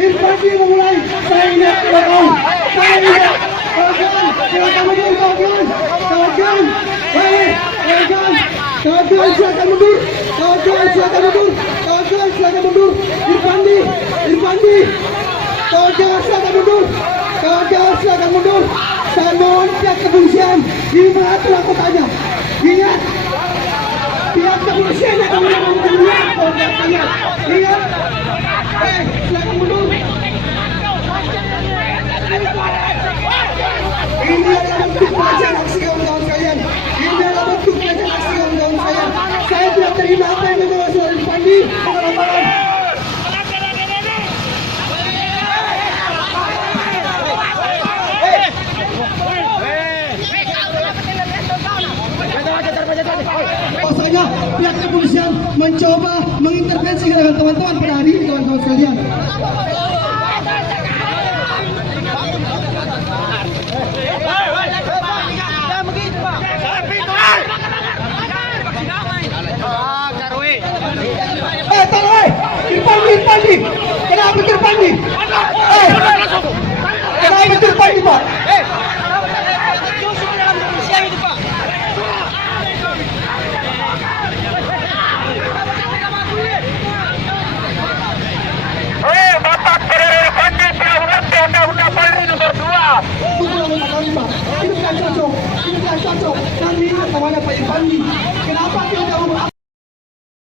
Irfandi memulai. Saya ingat kawan. Saya ingat kawan. Silakan mundur kawan. Kawan. Kawan silakan mundur. Kawan silakan mundur. Kawan silakan mundur. Irfandi. Kawan silakan mundur. Kawan silakan mundur. Saya mohon pihak kepolisian dimengatur anggotanya. Ingat. Pihak kepolisian yang akan mengatur. Ingat. Silakan mundur. Ini adalah bentuk pelecehan aksi kawan-kawan sekalian. Ini adalah bentuk pelecehan aksi kawan-kawan sekalian. Saya tidak terima apa yang dilakukan oleh Irfandi dengan lapangan. Bahwasanya pihak kepolisian mencoba mengintervensi dengan teman-teman pada hari ini kawan-kawan sekalian. Irfandi, kenapa Irfandi? Kenapa Irfandi, Pak?